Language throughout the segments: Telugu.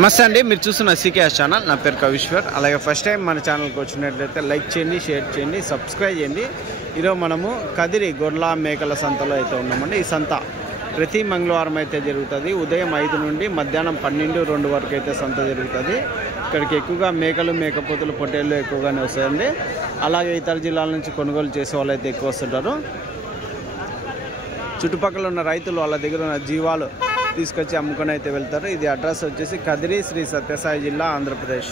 నమస్తే అండి, మీరు చూస్తున్న సీకేఎస్ ఛానల్. నా పేరు కవిశ్వర్. అలాగే ఫస్ట్ టైం మన ఛానల్కి వచ్చినట్లయితే లైక్ చేయండి, షేర్ చేయండి, సబ్స్క్రైబ్ చేయండి. ఈరోజు మనము కదిరి గొర్రెల మేకల సంతలో అయితే ఉన్నామండి. ఈ సంత ప్రతి మంగళవారం అయితే జరుగుతుంది. ఉదయం 5 నుండి మధ్యాహ్నం 12-2 వరకు అయితే సంత జరుగుతుంది. ఇక్కడికి ఎక్కువగా మేకలు, మేకపోతులు, పొట్టేళ్ళు ఎక్కువగానే వస్తాయండి. అలాగే ఇతర జిల్లాల నుంచి కొనుగోలు చేసే వాళ్ళు అయితే ఎక్కువ వస్తుంటారు. చుట్టుపక్కల ఉన్న రైతులు వాళ్ళ దగ్గర ఉన్న జీవాలు తీసుకొచ్చి అమ్ముకొని అయితే వెళ్తారు. ఇది అడ్రస్ వచ్చేసి కదిరి, శ్రీ సత్యసాయి జిల్లా, ఆంధ్రప్రదేశ్.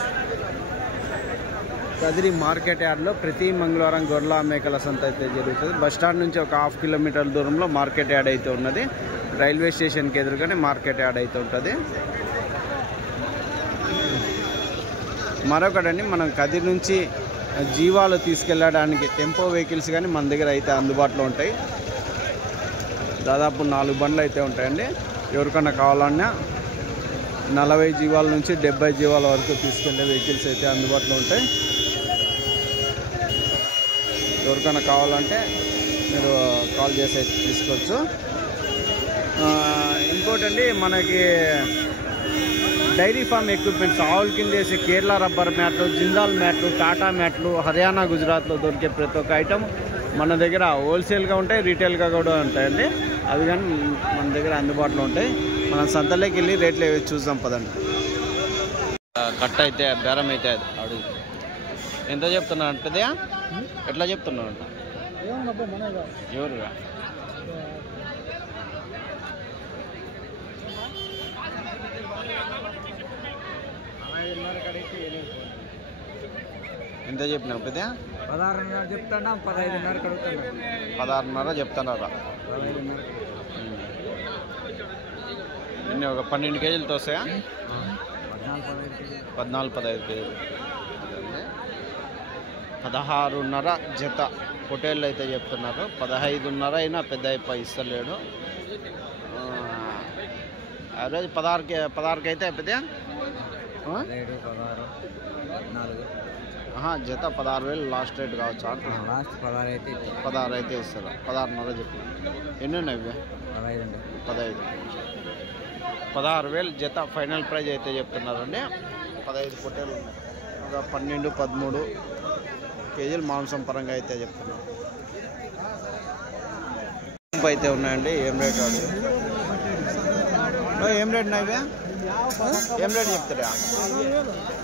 కదిరి మార్కెట్ యార్డ్లో ప్రతి మంగళవారం గొర్రెల మేకల సంత అయితే జరుగుతుంది. బస్టాండ్ నుంచి ఒక 1/2 కిలోమీటర్ల దూరంలో మార్కెట్ యార్డ్ అయితే ఉన్నది. రైల్వే స్టేషన్కి ఎదురుగానే మార్కెట్ యార్డ్ అయితే ఉంటుంది. మరొకటండి, మనం కదిరి నుంచి జీవాలు తీసుకెళ్ళడానికి టెంపో వెహికల్స్ కానీ మన దగ్గర అయితే అందుబాటులో ఉంటాయి. దాదాపు 4 బండ్లు అయితే ఉంటాయండి. ఎవరికన్నా కావాలన్నా 40 జీవాల నుంచి 70 జీవాల వరకు తీసుకెళ్లే వెహికల్స్ అయితే అందుబాటులో ఉంటాయి. ఎవరికైనా కావాలంటే మీరు కాల్ చేసి అయితే తీసుకోవచ్చు. ఇంకోటండి, మనకి డైరీ ఫామ్ ఎక్విప్మెంట్స్, ఆవుల కింద వేసే కేరళ రబ్బర్ మ్యాట్లు, జిందాల్ మ్యాట్లు, టాటా మ్యాట్లు, హర్యానా, గుజరాత్లో దొరికే ప్రతి ఒక్క ఐటమ్ మన దగ్గర హోల్సేల్గా ఉంటాయి, రీటైల్గా కూడా ఉంటాయండి. అవి కానీ మన దగ్గర అందుబాటులో ఉంటాయి. మనం సంతలోకి వెళ్ళి రేట్లు ఏవి చూద్దాం పదండి. కట్ట అయితే బేరం అయితే అడుగు ఎంత చెప్తున్నావు అంటే ఎట్లా చెప్తున్నావు అంట ఎవరు ఎంత చెప్పినావు పెద్ద? 16.5 చెప్తాడా, 15.5 కడుగుతాడు. 16.5 చెప్తున్నారా? ఇన్ని ఒక 12 కేజీలతో వస్తాయా? 14-15 కేజీలు. 16.5 జత పొటేళ్ళు అయితే చెప్తున్నారు. 15.5 అయినా పెద్ద ఇస్తలేడు. యావరేజ్ 16 అయితే పెద్ద జత 16,000 లాస్ట్ రేట్ కావచ్చు. లాస్ట్ 16 అయితే ఇస్తారు. 16.5 చెప్పి ఎన్ని ఉన్నాయి? 15. 16,000 జత ఫైనల్ ప్రైజ్ అయితే చెప్తున్నారండి. 15 పొట్టేలు ఉన్నాయి. ఒక 12-13 కేజీలు మాంసం పరంగా అయితే చెప్తున్నారు. అయితే ఉన్నాయండి. ఏం రేట్ వాడు? ఏం రేట్ ఉన్నాయి? ఏం రేట్ చెప్తారా?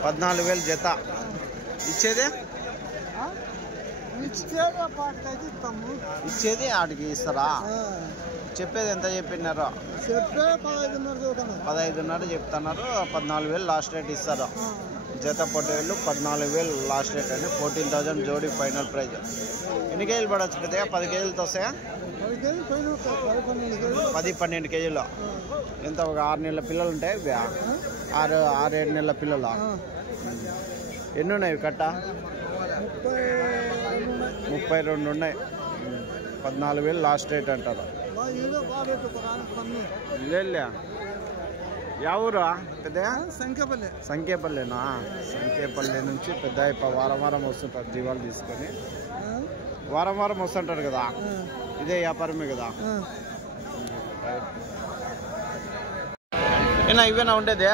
14,000 జత. ఇచ్చేది ఆడికి ఇస్తారా? చెప్పేది ఎంత చెప్పినారో? 15.5 చెప్తున్నారు. 14,000 లాస్ట్ రేట్ ఇస్తారు. జత పొట్టేళ్ళు 14,000 లాస్ట్ రేట్ అండి. 14,000 జోడి ఫైనల్ ప్రైజ్. ఎన్ని కేజీలు పడవచ్చు పెద్దగా? 10 కేజీలతో వస్తాయా? 10-12 కేజీలు. ఎంత ఒక 6 నెలల పిల్లలు ఉంటాయి? 6-7 నెలల పిల్లలు. ఎన్ని ఉన్నాయి కట్ట? 32 ఉన్నాయి. 14,000 లాస్ట్ రేట్ అంటారు. లేలే యా ఊరు పెద్ద? సంఖ్యపల్లినా? సంఖ్యపల్లి నుంచి పెద్ద వారం వస్తుంటారు జీవాలు తీసుకొని. వారం వస్తుంటారు కదా. ఇదే వ్యాపారమే కదా. ఏనా ఇవేనా ఉండేది?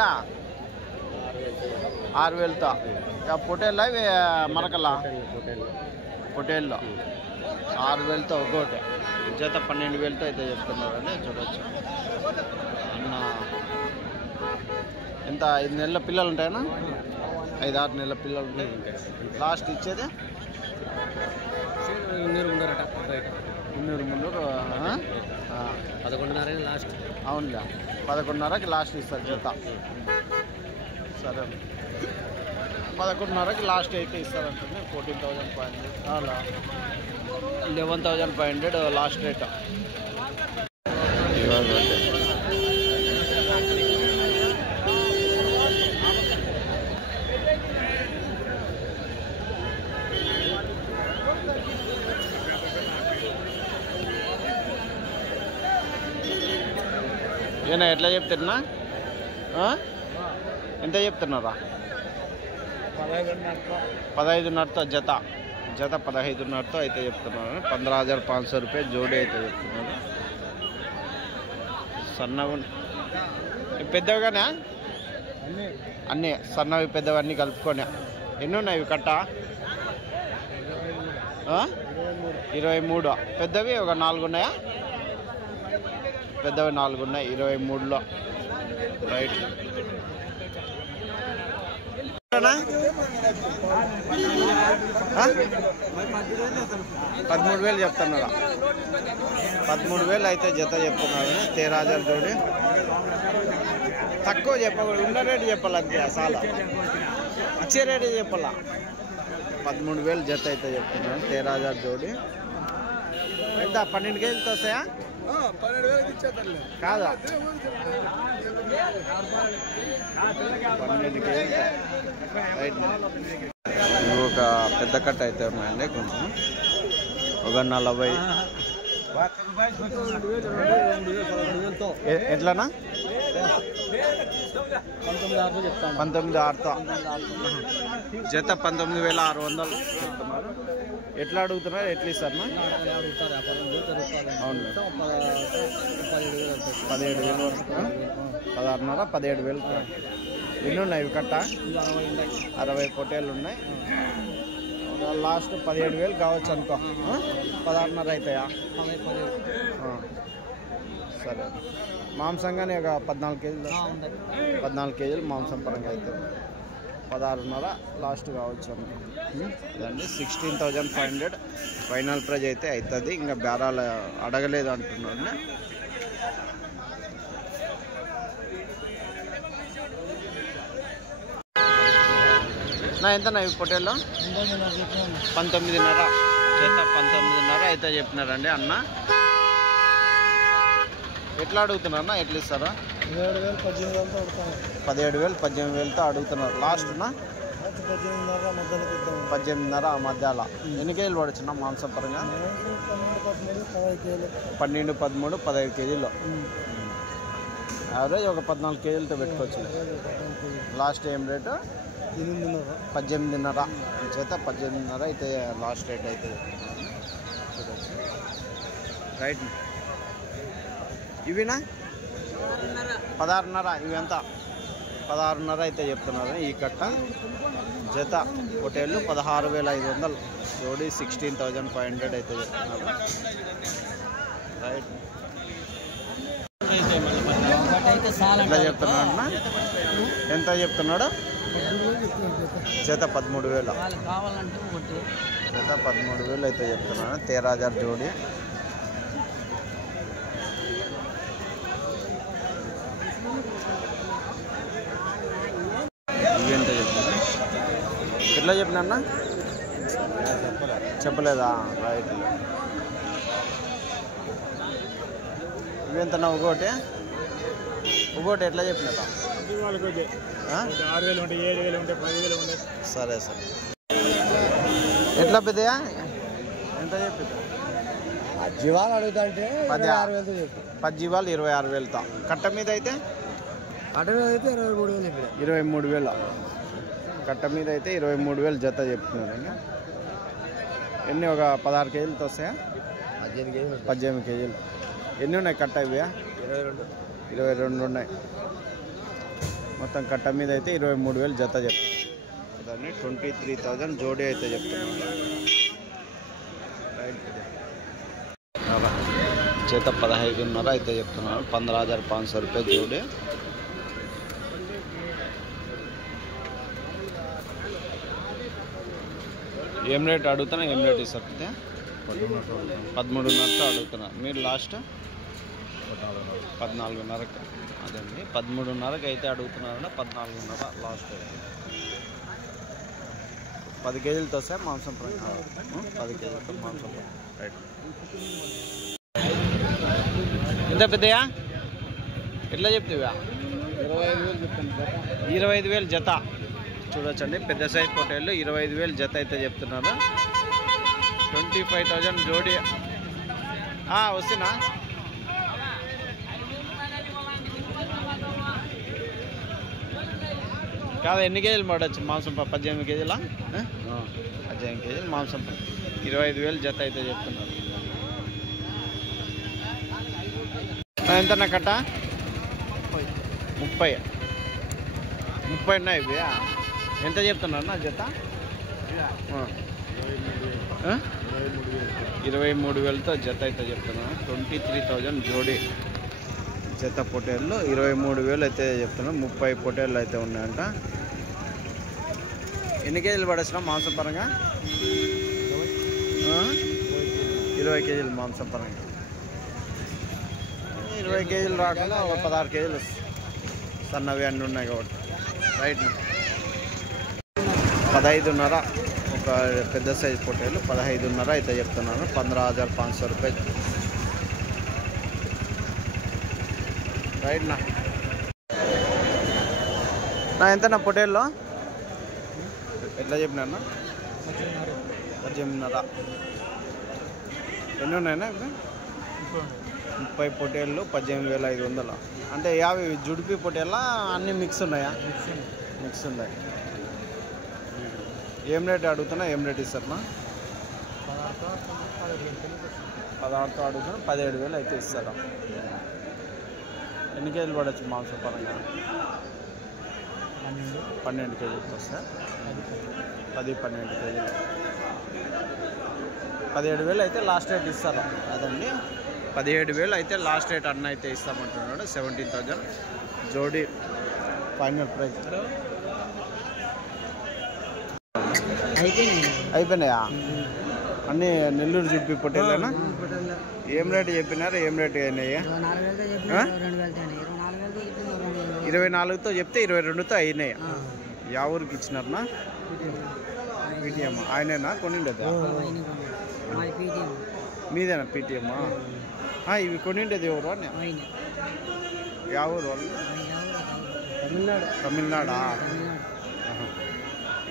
6,000తో పొటేళ్ళ ఇవి మరకలా? పొటేళ్ళు 6,000తో ఒక్కోటి. జత 12,000తో అయితే చెప్తున్నారండి. చూడవచ్చు. అన్న ఎంత 5 నెలల పిల్లలు ఉంటాయనా? 5-6 నెలల పిల్లలు ఉంటాయి. లాస్ట్ ఇచ్చేది 11.5 లాస్ట్. అవునులే, 11.5కి లాస్ట్ ఇస్తారు జత. సరే, 11.5కి లాస్ట్ అయితే ఇస్తారంటుంది. 14,500 11,500 లాస్ట్ రేట్. ఏనా ఎట్లా చెప్తున్నా? ఎంత చెప్తున్నారా? 15.5తో జత. 15.5తో అయితే చెప్తున్నారు. 15,500 రూపాయలు జోడి అయితే చెప్తున్నారు. సన్నగా పెద్దగానా? అన్నీ సన్నవి పెద్దవన్నీ కలుపుకొని. ఎన్ని ఉన్నాయి ఇవి కట్ట? 23. పెద్దవి ఒక 4 ఉన్నాయా? పెద్దవి 4 ఉన్నాయి. 23లో. రైట్. 13,000 చెప్తున్నారా? 13,000 అయితే జత చెప్తున్నారు. 13,000 జోడి. తక్కువ చెప్పకూడదు, ఉన్న రేటు చెప్పాలి అంతే. చాలా ఇచ్చే రేటు చెప్పాలా. 13,000 జత అయితే చెప్తున్నాను. 13,000 జోడి. ఎంత 12 కేజీలతో వస్తాయా? కాదా, 12 కేజీలు. రైట్. ఒక పెద్ద కట్ట అయితే ఉన్నాయండి. కొంచెం ఒక 40. ఎట్లనా? 19,600 జత. 19,600 చెప్తున్నారు. ఎట్లా అడుగుతున్నారు? ఎట్లా ఇస్తారు? అవును, 17,000 వరకు. 16,500, 17,000. ఎన్ని ఉన్నాయి ఇవి కట్ట? 60 పొట్టేళ్ళు ఉన్నాయి. లాస్ట్ 17,000 కావచ్చు అనుకో. 16,500 అవుతాయా? సరే. మాంసంగానే ఒక 14 కేజీలు. 14 కేజీలు మాంసం పరంగా అయితే 16,500 లాస్ట్ కావచ్చు అనుకో. ఇదండి 16,500 ఫైనల్ ప్రైజ్ అయితే అవుతుంది. ఇంకా బేరాలు అడగలేదు అంటున్నాడు. నా ఎంత ఇవి పొట్టేళ్ళు? 19,500 చేత. 19,500 అయితే చెప్పినారండి అన్న. ఎట్లా అడుగుతున్నారన్నా? ఎట్లా ఇస్తారా? 17,000 18,000తో అడుగుతున్నారు. లాస్ట్నా 18,500 ఆ మధ్యలో. ఎన్ని కేజీలు పడచ్చున్నా మాంసం పరంగా? 12, 13, 15 కేజీలు. యావరేజ్ ఒక 14 కేజీలతో పెట్టుకోవచ్చు. లాస్ట్ ఏం రేటు? 18,500 చేత. 18,500 అయితే లాస్ట్ రేట్ అయితే చూడవచ్చు. రైట్. ఇవినా 16,500. ఇవి ఎంత? 16,500 అయితే చెప్తున్నారు ఈ కట్ట. జత పొట్టేళ్ళు 16,500 జోడి. 16,500 అయితే చెప్తున్నారు. రైట్. ఎట్లా చెప్తున్నాడు? ఎంత చెప్తున్నాడు? జత 13,000. జత 13,000 అయితే చెప్తున్నాను. 13,000 జోడి. ఇవి ఎంత చెప్తున్నా? ఎట్లా చెప్పినా? చెప్పలేదా? రైట్. ఇవి ఎంత? ఒకటి ఎట్లా చెప్పినా? 6,000 ఉంటాయి, 7,000 ఉంటాయి, 10,000 ఉంటాయి. సరే సరే. ఎట్లా పెద్దయా? ఎంత చెప్పి? జీవాలు అడుగుతా అంటే 16,000తో చెప్పు. 10 జీవాలు 26,000తో. కట్ట మీద అయితే 23,000. కట్ట మీద అయితే 23,000 జత చెప్తున్నారండి. ఎన్ని? ఒక 16 కేజీలతో వస్తాయా? 18 కేజీలు. ఎన్ని ఉన్నాయి కట్ట? ఇవి 22 ఉన్నాయి. మొత్తం కట్ట మీద అయితే 23,000 జత చెప్తున్నారు. దాన్ని 23,000 జోడీ అయితే చెప్తున్నారు. చేత 15,500 అయితే చెప్తున్నారు. 15,500 రూపాయలు జోడీ. ఏం రేట్ అడుగుతున్నా? ఏం రేట్ ఇస్తారు? 13,500 అడుగుతున్నారు. మీరు లాస్ట్ 14,500. అదండి 13,500కి అయితే అడుగుతున్నారంటే 14,500 లాస్ట్ అయితే. 10 కేజీలతో వస్తాయి మాంసం పరంగా. 10 కేజీలతో మాంసం. రైట్. ఎంత పెద్దయా? ఎట్లా చెప్తావా? 25,000 జత. చూడొచ్చండి పెద్ద సైజ్ పొట్టేళ్ళు 25,000 జత అయితే చెప్తున్నారు. 25,000 జోడీ. వస్తున్నా. కాదు, ఎన్ని కేజీలు పడవచ్చు మాంసం? 18 కేజీలా? 18 కేజీలు మాంసం. 25,000 జత అయితే చెప్తున్నారు. ఎంతన్నా కట్ట? 30. 30 ఉన్నాయి ఇవి. ఎంత చెప్తున్నారు నా జత? 23,000తో జత అయితే చెప్తున్నాను. 23,000 జోడీ జత పొటేళ్ళు. 23,000 అయితే చెప్తున్నాను. 30 పొటేళ్ళు అయితే ఉన్నాయంట. ఎన్ని కేజీలు పడేసినా మాంసపరంగా? 20 కేజీలు మాంసపరంగా. 20 కేజీలు రాకుండా ఒక 16 కేజీలు సన్నవి అన్నీ ఉన్నాయి కాబట్టి రైట్. 15.5 ఒక పెద్ద సైజు పొట్టేలు 15.5 అయితే చెప్తున్నాను. 15,500 రూపాయలు రైట్ నా ఎంతనా పొట్టేల్లో? ఎట్లా చెప్పినా? 18.5. ఎన్ని ఉన్నాయన్నా ఇప్పుడు? 30 పొట్టేళ్ళు 18,500. అంటే 50 జుడిపి పొట్టేళ్ళ అన్నీ మిక్స్ ఉన్నాయా? మిక్స్ ఉన్నాయి. ఏం రేట్ అడుగుతున్నా? ఏం రేట్ ఇస్తారన్నా? 16తో అడుగుతున్నా. 17,000 అయితే ఇస్తారా? ఎన్ని కేజీలు పడవచ్చు మాంసం పరంగా? 12 కేజీలకి వస్తాయి. 10-12 కేజీలు. 17,000 అయితే లాస్ట్ రేట్ ఇస్తారా? అదండి 17,000 అయితే లాస్ట్ రేట్ అన్న అయితే ఇస్తామంటున్నాడు. 17,000 జోడీ ఫైనల్ ప్రైస్. అయిపోయినాయా అన్నీ? నెల్లూరు జుడిపి పొట్టేలేనా? ఏం రేటు చెప్పినారు? ఏం రేటు అయినాయి? 24తో చెప్తే 22తో అయినాయి. యా ఊరికి ఇచ్చినారనా? పీటీఎం ఆయనేనా కొనిండేది? మీదేనా పీటీఎం? ఇవి కొనిండేది ఎవరు? యా ఊరు వాళ్ళు? తమిళనాడా?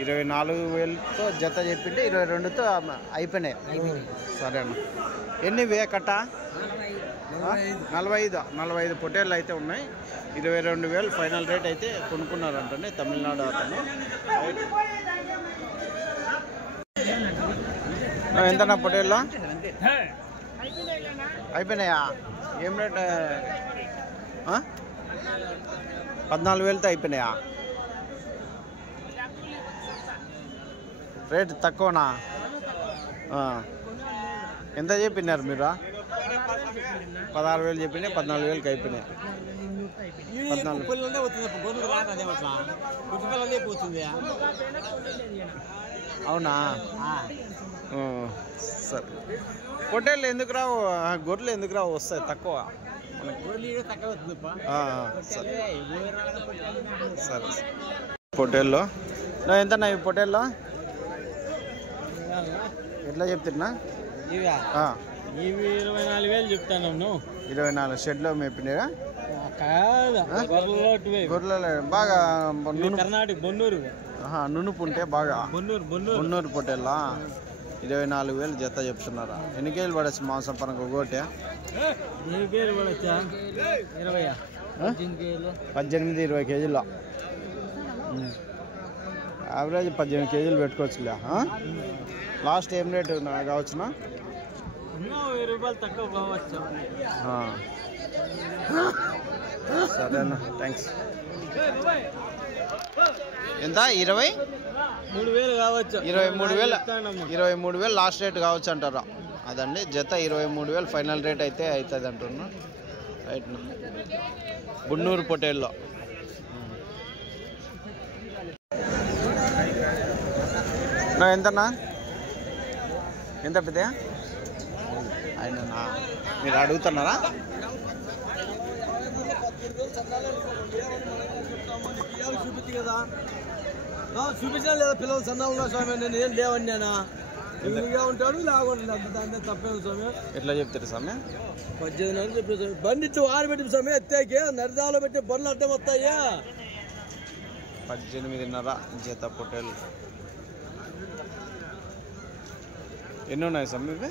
24,000తో జత చెప్పింటే 22తో అయిపోయినాయి. సరే అన్న. ఎన్ని వే కట్ట? 45 పొట్టేళ్ళు అయితే ఉన్నాయి. 22,000 ఫైనల్ రేట్ అయితే కొనుక్కున్నారంటే తమిళనాడు అతను. ఎంతనా పొట్టేళ్ళు? అయిపోయినాయా? ఏం రేట్? 14,000తో అయిపోయినాయా? రేట్ తక్కువనా? ఎంత చెప్పినారు మీరు? 16,000 చెప్పినాయి. 14,000కి అయిపోయినాయి. 14 అవునా? సరే. పొట్టేళ్ళు ఎందుకు రావు? గొర్రెలు ఎందుకు రావు? వస్తాయి తక్కువ. సరే. పొట్టేళ్ళు ఎంతన్నా ఈ పొట్టేళ్ళు? ఎట్లా చెప్తున్నా? ఇవి 24,000 చెప్తాను. 24 షెడ్లో మేపినారా? గొర్రెలు బాగా కర్ణాటక బొన్నూరు నునుపు ఉంటే బాగా బొన్నూరు పొట్టేళ్ళ 24,000 జత చెప్తున్నారా? ఎన్ని కేజీలు పడచ్చు మాంసం పరంగా ఒకటి? 18-20 కేజీలు. యావరేజ్ 18 కేజీలు పెట్టుకోవచ్చులే. లాస్ట్ ఏం రేటు కావచ్చునా? 1000 రూపాయలు తక్కువ కావచ్చు. సరేనా, థ్యాంక్స్. ఎంత? 23,000 కావచ్చు. 23,000 లాస్ట్ రేట్ కావచ్చు అంటారా? అదండి జత 23,000 ఫైనల్ రేట్ అయితే అవుతుంది అంటున్నా. రైట్. బున్నూరు పొట్టేల్లో ఎంతన్నా? ఎంత పెద్ద ఆయననా? మీరు అడుగుతున్నారా? చూపించా లేదా? పిల్లలు సన్నా ఉన్నా స్వామి. నేను ఏం లేవన్నానా? ఇదిగా ఉంటాడు లాగుంటుంది. దాన్ని తప్పేది స్వామి. ఎట్లా చెప్తారు స్వామి? 18,000 చెప్పి స్వామి. బండి ఇచ్చి ఆరబెట్టి స్వామి ఎత్తాకి నరదాలో పెట్టి బండ్లు అడ్డం వస్తాయా? 18,500 జత పొట్టేలు. ఎన్ని ఉన్నాయి స్వామి? 53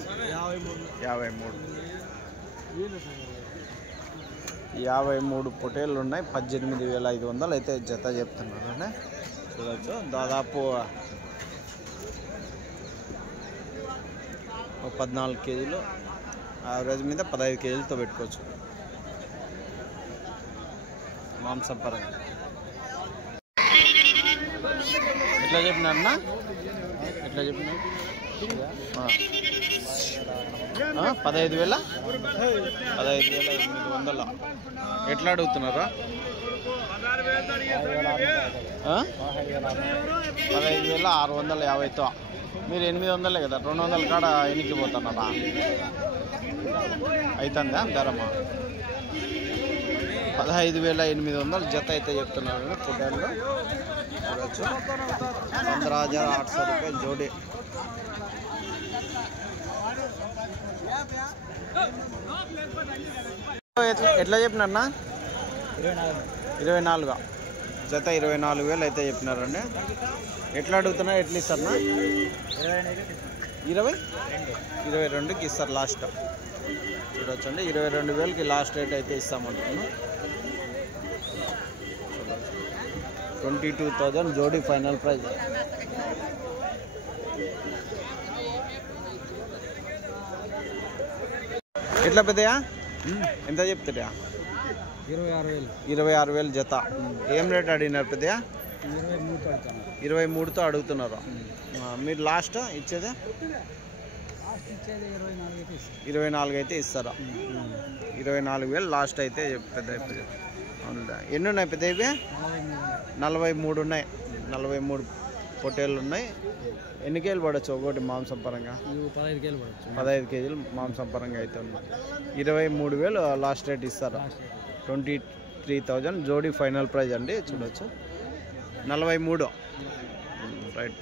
పొట్టేళ్ళు ఉన్నాయి. 18,500 అయితే జత చెప్తున్నారు. చూడవచ్చు దాదాపు 14 కేజీలు యావరేజ్ మీద 15 కేజీలతో పెట్టుకోవచ్చు మాంసం పరంగా. ఎట్లా చెప్పినారన్నా? ఎట్లా చెప్పినా? 15,000 15,800 ఎట్లా అడుగుతున్నారా? 15,650తో మీరు 800 కదా, 200 కాడ ఎన్నికి పోతున్నారా? అవుతుందా ధరమా? 15,800 జత అయితే చెప్తున్నారు పొట్టేళ్ళు. చూడొచ్చు 15,800 రూపాయలు జోడి. ఎట్లా చెప్పినారన్నా? 24 జత 24,000 అయితే చెప్పినారండి. ఎట్లా అడుగుతున్నా? ఎట్లా ఇస్తారన్నా? 22కి ఇస్తారు లాస్ట్. చూడొచ్చండి 22,000కి లాస్ట్ రేట్ అయితే ఇస్తామంటున్నాను. 22,000 జోడీ ఫైనల్ ప్రైజ్. ఎట్లా పెద్దయా? ఎంత చెప్తారా? 26,000 జత. ఏం రేట్ అడిగినారు పెద్దయా? 23తో అడుగుతున్నారు. మీరు లాస్ట్ ఇచ్చేది 24 అయితే ఇస్తారా? 24,000 లాస్ట్ అయితే పెద్ద. ఎన్ని ఉన్నాయి పెద్ద? ఇవి 43 ఉన్నాయి. 43 పొట్టేళ్ళు ఉన్నాయి. ఎన్ని కేజీలు పడవచ్చు ఒకటి మాంసం పరంగా? 15 కేజీలు మాంసం పరంగా అయితే ఉన్నాయి. 23,000 లాస్ట్ రేట్ ఇస్తారా? 23,000 జోడీ ఫైనల్ ప్రైజ్ అండి. చూడొచ్చు 43 రైట్.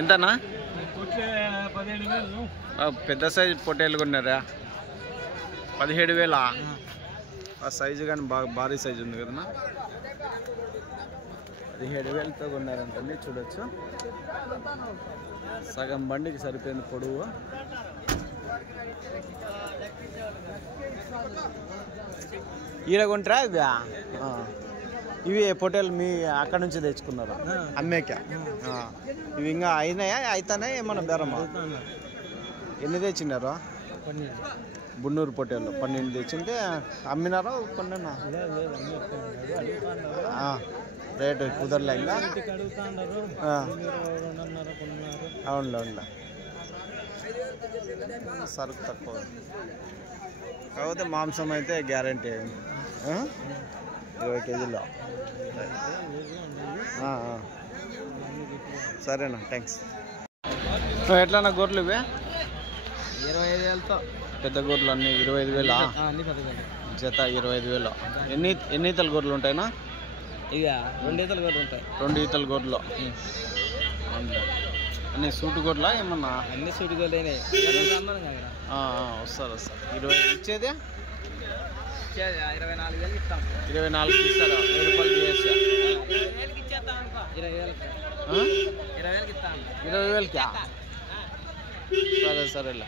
ఎంతనా? పెద్ద సైజు పొట్టేళ్ళు కొన్నారా? 17,000. ఆ సైజు కానీ బాగా భారీ సైజు ఉంది కదన్నా. 17,000తో కొన్నారంటండి. చూడొచ్చు సగం బండికి సరిపోయింది పొడవు. ఈడ కొంటారా ఇవి? ఇవి పొట్టేలు మీ అక్కడ నుంచి తెచ్చుకున్నారా అమ్మేక? ఇవి ఇంకా అయినాయా? అవుతానే ఏమన్నా బేరమ్మా? ఎన్ని తెచ్చినారు? బున్నూరు పొట్టేళ్ళు 12 తెచ్చింటే అమ్మినారా కొన్నా? రేటు కుదరలే ఇంకా. అవునులే అవునులే, సరుకు తక్కువ. కాకపోతే మాంసం అయితే గ్యారంటీ 20 కేజీల్లో. సరేనా, థ్యాంక్స్. ఎట్లా గొర్రెలు ఇవే? 25,000తో పెద్ద గొర్రెలు అన్నీ 25,000 జత. 25,000. ఎన్ని ఈతల గొర్రెలు ఉంటాయినా? ఇక 2 ఈతల గొర్రెలు ఉంటాయి. 2 ఈతల గొర్రెలు అన్నీ సూటు గొర్రెలా ఏమన్నా? అన్ని సూటు గొర్రెలే. వస్తారు 20 ఇచ్చేదే? 24,000 ఇస్తాం. 24 ఇస్తారా? 1000 రూపాయలు చేస్తా. 20,000కి ఇచ్చేస్తాం అనుకో. 20,000కి? సరే సరేలే.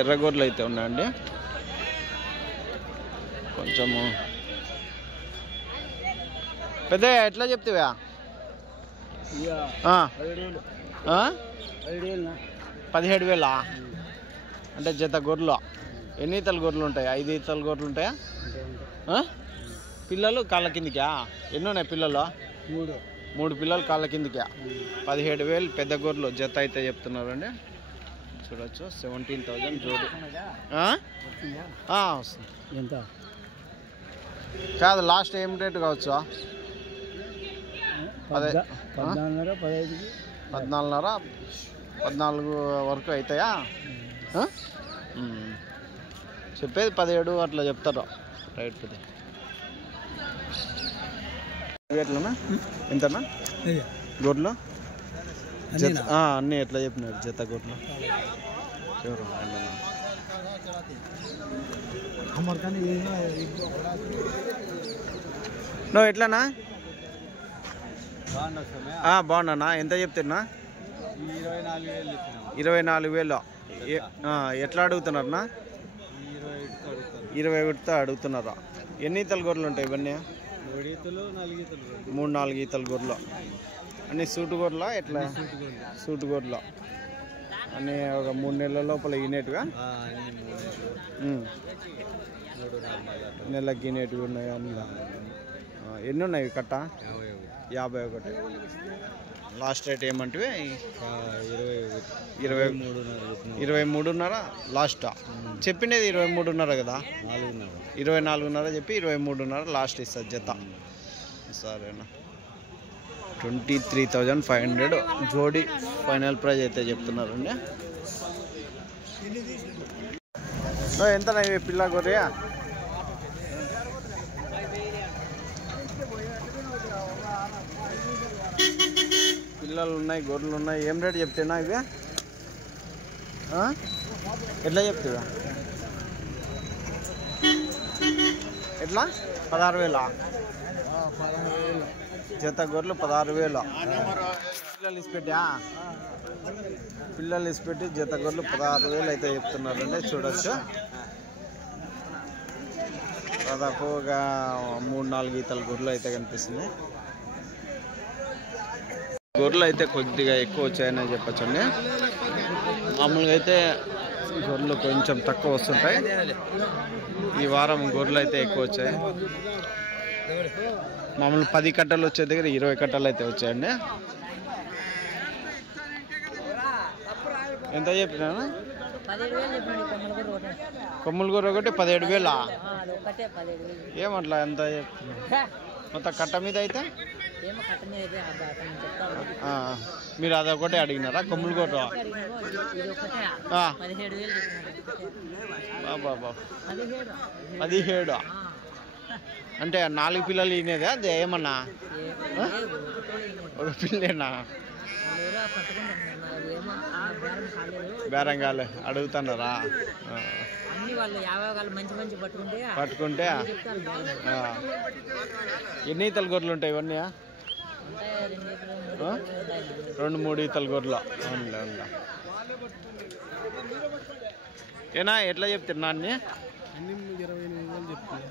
ఎర్ర గొర్రెలు అయితే ఉన్నాయండి. కొంచెము పెద్ద. ఎట్లా చెప్తావా? 17,000 అంటే జత గొర్రెలు. ఎన్ని ఈతల గొర్రెలు ఉంటాయి? 5 ఈతల గొర్రెలు ఉంటాయా? పిల్లలు కాళ్ళ కిందికా? ఎన్ని ఉన్నాయి పిల్లలు? 3 పిల్లలు కాళ్ళ కిందికా? 17,000 పెద్ద గొర్రెలు జత అయితే చెప్తున్నారండి. చూడొచ్చు 17,000 జోడి. వస్తుంది. ఎంత కాదు లాస్ట్ ఏం రేటు కావచ్చు? 14,500 వరకు అవుతాయా? చెప్పేది 17 అట్లా చెప్తారు. రైట్ పెద్ద. ఎట్లనా? ఎంతనా గొర్రెలు? అన్నీ ఎట్లా చెప్పినారు జత గొర్రెలు? నువ్వు ఎట్లానా? బాగున్నానా? ఎంత చెప్తున్నా? 24,000. ఎట్లా అడుగుతున్నారన్నా? 21తో అడుగుతున్నారా? ఎన్ని ఈతల గొర్రెలు ఉంటాయి ఇవన్నీ? 3-4 ఈతల గొర్రెలు అన్నీ సూటు గొర్రెలా? ఎట్లా సూటు గొర్రెలు అన్నీ ఒక 3 నెలల లోపల ఈనేటివా? నెలకి ఈనేటివి ఉన్నాయి అందులో. ఎన్ని ఉన్నాయి కట్ట? 51. లాస్ట్ రేట్ ఏమంటివి? 23.5 లాస్ట్. చెప్పిండేది 23.5 కదా. 24.5 చెప్పి 23.5 లాస్ట్ ఇస్తుంది జత. సరేనా, 23,500 జోడి ఫైనల్ ప్రైజ్ అయితే చెప్తున్నారండి. ఎంత ఇవి పిల్ల గొర్రె? పిల్లలు ఉన్నాయి, గొర్రెలు ఉన్నాయి. ఏం రేట్ చెప్తున్నా ఇవి? ఎట్లా చెప్తావా? ఎట్లా? 16,000 జత గొర్రెలు 16,000. పిల్లలు ఇసిపెట్టా? పిల్లలు ఇసిపెట్టి జత గొర్రెలు 16,000 అయితే చెప్తున్నారండి. చూడొచ్చు, దాదాపు ఒక 3-4 ఈతల గొర్రెలు అయితే కనిపిస్తున్నాయి. గొర్రెలు అయితే కొద్దిగా ఎక్కువ వచ్చాయని చెప్పచ్చండి. మామూలుగా అయితే గొర్రెలు కొంచెం తక్కువ వస్తుంటాయి. ఈ వారం గొర్రెలు అయితే ఎక్కువ వచ్చాయి. మామూలు 10 కట్టలు వచ్చే దగ్గర 20 కట్టలు అయితే వచ్చాయండి. ఎంత చెప్పినాను? కొమ్ములు గొర్రె ఒకటి 17,000. ఏమట్లా ఎంత మొత్తం కట్ట మీద అయితే? మీరు అదొకటే అడిగినారా? కొమ్ములు గొర్రె 17. అంటే 4 పిల్లలు ఈనేదా? అది ఏమన్నా ఒక పిల్లేనా? బేరంగాలే అడుగుతున్నారా? పట్టుకుంటే ఎన్ని ఈతల గొర్రెలు ఉంటాయి ఇవన్నీ? 2-3 ఈతల గొర్రెలు. అవునులే. ఏనా ఎట్లా చెప్తున్నా? అన్ని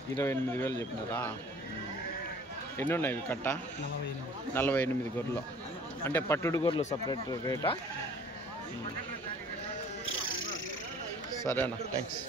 28,000 చెప్పినారా? ఎన్ని ఉన్నాయి కట్ట? 48 గొర్రెలు. అంటే పట్టుడు గొర్రెలు సపరేట్ రేటా? సరేనా, థ్యాంక్స్.